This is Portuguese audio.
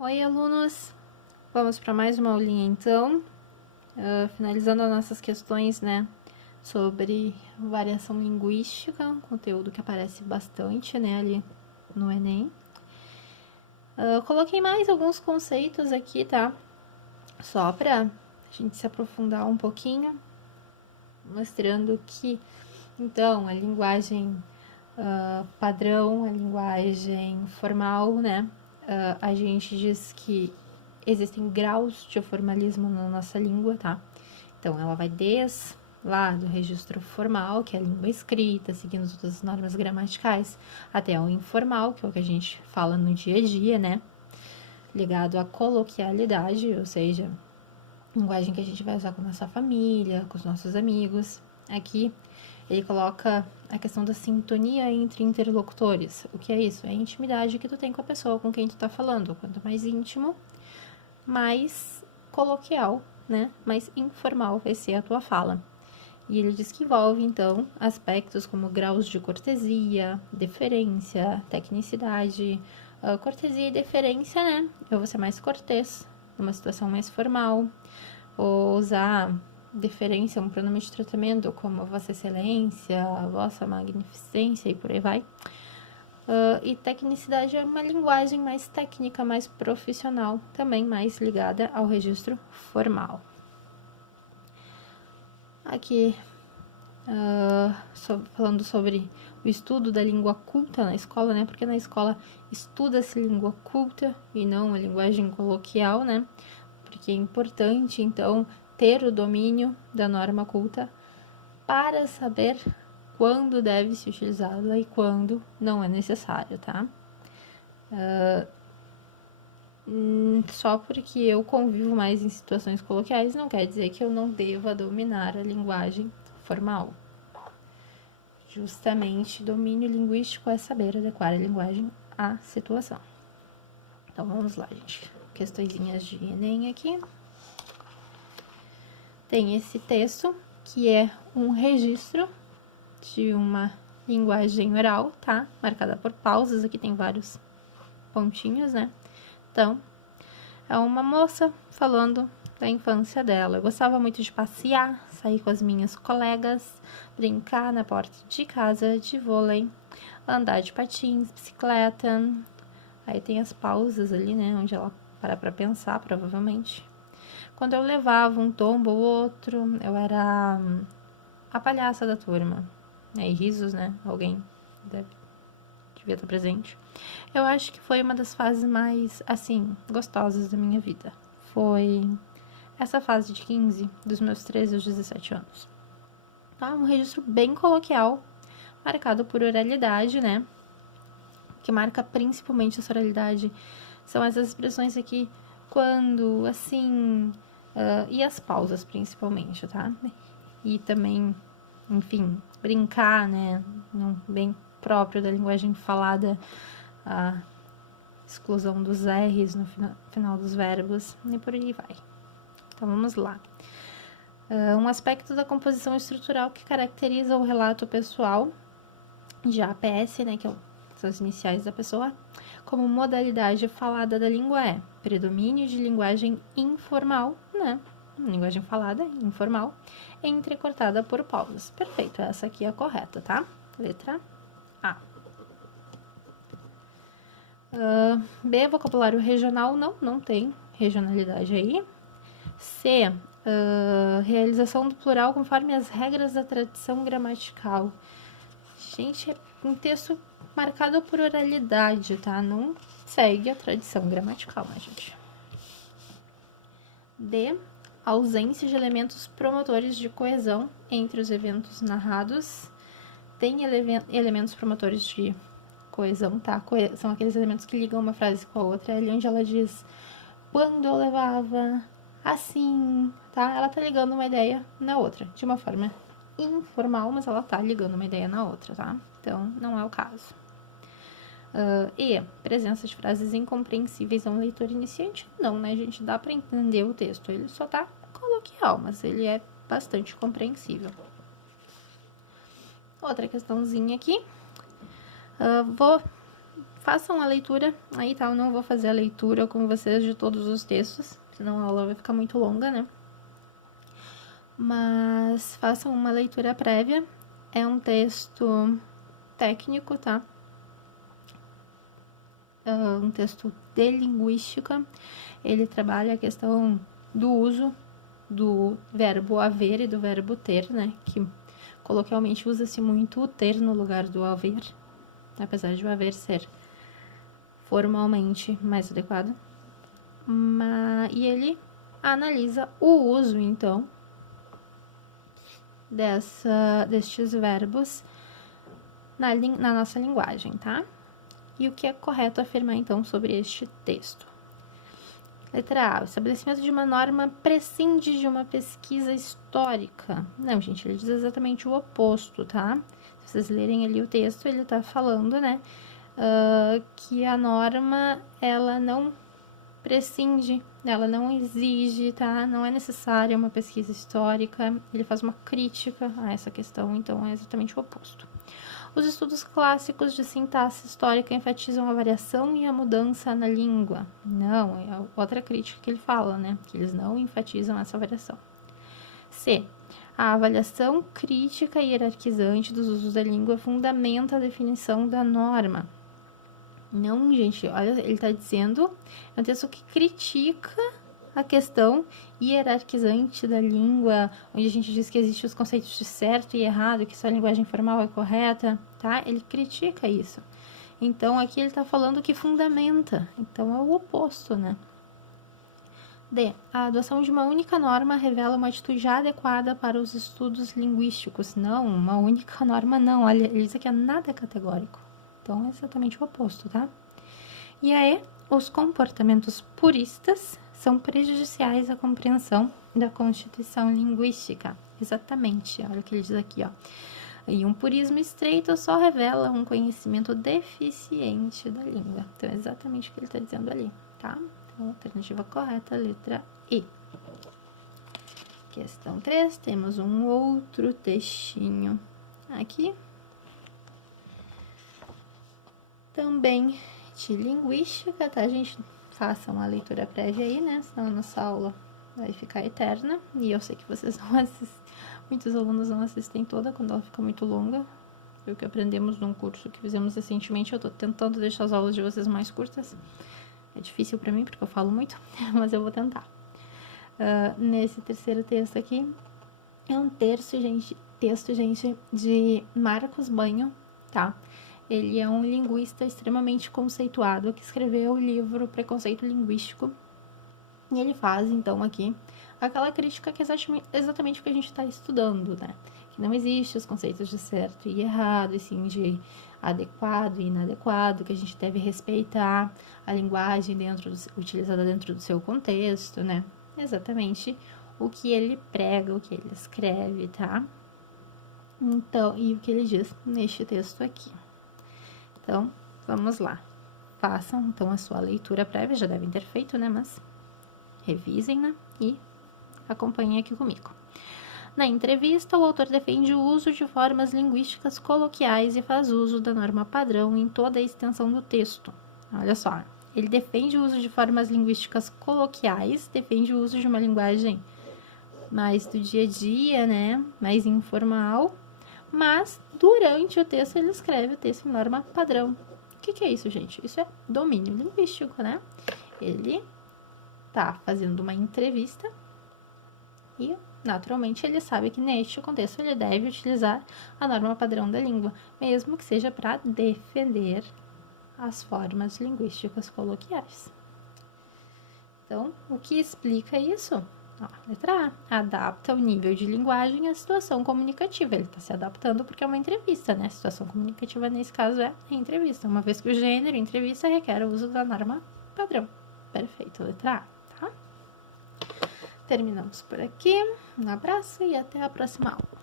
Oi, alunos! Vamos para mais uma aulinha, então. Finalizando as nossas questões, né, sobre variação linguística, um conteúdo que aparece bastante, né, ali no Enem. Coloquei mais alguns conceitos aqui, tá? Só para a gente se aprofundar um pouquinho, mostrando que, então, a linguagem padrão, a linguagem formal, né, a gente diz que existem graus de formalismo na nossa língua, tá? Então, ela vai desde lá do registro formal, que é a língua escrita, seguindo todas as normas gramaticais, até o informal, que é o que a gente fala no dia a dia, né? Ligado à coloquialidade, ou seja, linguagem que a gente vai usar com a nossa família, com os nossos amigos. Aqui, ele coloca a questão da sintonia entre interlocutores. O que é isso? É a intimidade que tu tem com a pessoa com quem tu tá falando. Quanto mais íntimo, mais coloquial, né? Mais informal vai ser a tua fala. E ele diz que envolve, então, aspectos como graus de cortesia, deferência, tecnicidade. Cortesia e deferência, né? Eu vou ser mais cortês, numa situação mais formal. Ou usar deferência, um pronome de tratamento, como Vossa Excelência, Vossa Magnificência e por aí vai. E tecnicidade é uma linguagem mais técnica, mais profissional, também mais ligada ao registro formal. Aqui, falando sobre o estudo da língua culta na escola, né? Porque na escola estuda-se língua culta e não a linguagem coloquial, né? Porque é importante, então, ter o domínio da norma culta para saber quando deve se utilizá-la e quando não é necessário, tá? Só porque eu convivo mais em situações coloquiais não quer dizer que eu não deva dominar a linguagem formal. Justamente, domínio linguístico é saber adequar a linguagem à situação. Então, vamos lá, gente. Questõezinhas de Enem aqui. Tem esse texto, que é um registro de uma linguagem oral, tá? Marcada por pausas, aqui tem vários pontinhos, né? Então, é uma moça falando da infância dela. Eu gostava muito de passear, sair com as minhas colegas, brincar na porta de casa, de vôlei, andar de patins, bicicleta. Aí tem as pausas ali, né? Onde ela para pra pensar, provavelmente. Quando eu levava um tombo ou outro, eu era a palhaça da turma. E risos, né? Alguém devia estar presente. Eu acho que foi uma das fases mais, assim, gostosas da minha vida. Foi essa fase de 15, dos meus 13 aos 17 anos. Tá? Um registro bem coloquial, marcado por oralidade, né? Que marca principalmente essa oralidade. São essas expressões aqui, quando, assim, e as pausas, principalmente, tá? E também, enfim, brincar, né? Bem próprio da linguagem falada, a exclusão dos R's no final dos verbos, e por aí vai. Então, vamos lá. Um aspecto da composição estrutural que caracteriza o relato pessoal, já APS, né, que são as iniciais da pessoa, como modalidade falada da língua é predomínio de linguagem informal, né, linguagem falada, informal, entrecortada por pausas. Perfeito, essa aqui é a correta, tá? Letra A. B, vocabulário regional, não tem regionalidade aí. C, realização do plural conforme as regras da tradição gramatical. Gente, é um texto marcado por oralidade, tá? Não segue a tradição gramatical, né, gente? D, ausência de elementos promotores de coesão entre os eventos narrados. Tem elementos promotores de coesão, tá? São aqueles elementos que ligam uma frase com a outra. É ali onde ela diz, quando eu levava assim, tá? Ela tá ligando uma ideia na outra, de uma forma informal, mas ela tá ligando uma ideia na outra, tá? Então, não é o caso. E, presença de frases incompreensíveis a um leitor iniciante? Não, né, gente? Dá pra entender o texto. Ele só tá coloquial, mas ele é bastante compreensível. Outra questãozinha aqui. Vou façam a leitura, aí tá, eu não vou fazer a leitura com vocês de todos os textos, senão a aula vai ficar muito longa, né? Mas façam uma leitura prévia, é um texto técnico, tá? Um texto de linguística, ele trabalha a questão do uso do verbo haver e do verbo ter, né? Que coloquialmente usa-se muito o ter no lugar do haver, apesar de o haver ser formalmente mais adequado. E ele analisa o uso, então, destes verbos na nossa linguagem, tá? E o que é correto afirmar, então, sobre este texto? Letra A. O estabelecimento de uma norma prescinde de uma pesquisa histórica. Não, gente, ele diz exatamente o oposto, tá? Se vocês lerem ali o texto, ele tá falando, né, que a norma, ela não prescinde, ela não exige, tá? Não é necessária uma pesquisa histórica. Ele faz uma crítica a essa questão, então é exatamente o oposto. Os estudos clássicos de sintaxe histórica enfatizam a variação e a mudança na língua. Não, é outra crítica que ele fala, né? Que eles não enfatizam essa variação. C. A avaliação crítica e hierarquizante dos usos da língua fundamenta a definição da norma. Não, gente, olha, ele está dizendo, é um texto que critica a questão hierarquizante da língua, onde a gente diz que existem os conceitos de certo e errado, que só a linguagem formal é correta, tá? Ele critica isso. Então, aqui ele está falando que fundamenta, então é o oposto, né? D. A adoção de uma única norma revela uma atitude já adequada para os estudos linguísticos. Não, uma única norma não, olha, ele diz que é nada categórico. Então, é exatamente o oposto, tá? E aí, os comportamentos puristas são prejudiciais à compreensão da constituição linguística. Exatamente, olha o que ele diz aqui, ó. E um purismo estreito só revela um conhecimento deficiente da língua. Então, é exatamente o que ele está dizendo ali, tá? Então, alternativa correta, letra E. Questão 3, temos um outro textinho aqui. Também de linguística, tá, gente? Façam uma leitura prévia aí, né? Senão a nossa aula vai ficar eterna. E eu sei que vocês não assistem, muitos alunos não assistem toda quando ela fica muito longa. Foi o que aprendemos num curso que fizemos recentemente. Eu tô tentando deixar as aulas de vocês mais curtas. É difícil pra mim, porque eu falo muito, mas eu vou tentar. Nesse terceiro texto aqui, é um texto, gente, de Marcos Banho, tá? Ele é um linguista extremamente conceituado que escreveu o livro Preconceito Linguístico. E ele faz, então, aqui aquela crítica que é exatamente o que a gente está estudando, né? Que não existe os conceitos de certo e errado, e sim de adequado e inadequado, que a gente deve respeitar a linguagem utilizada dentro do seu contexto, né? Exatamente o que ele prega, o que ele escreve, tá? Então, e o que ele diz neste texto aqui. Então, vamos lá. Façam, então, a sua leitura prévia, já devem ter feito, né? Mas revisem, né? E acompanhem aqui comigo. Na entrevista, o autor defende o uso de formas linguísticas coloquiais e faz uso da norma padrão em toda a extensão do texto. Olha só, ele defende o uso de formas linguísticas coloquiais, defende o uso de uma linguagem mais do dia a dia, né? Mais informal. Mas, durante o texto, ele escreve o texto em norma padrão. O que é isso, gente? Isso é domínio linguístico, né? Ele tá fazendo uma entrevista e, naturalmente, ele sabe que neste contexto ele deve utilizar a norma padrão da língua, mesmo que seja para defender as formas linguísticas coloquiais. Então, o que explica isso? Letra A. Adapta o nível de linguagem à situação comunicativa. Ele está se adaptando porque é uma entrevista, né? A situação comunicativa, nesse caso, é a entrevista. Uma vez que o gênero entrevista requer o uso da norma padrão. Perfeito, letra A, tá? Terminamos por aqui. Um abraço e até a próxima aula.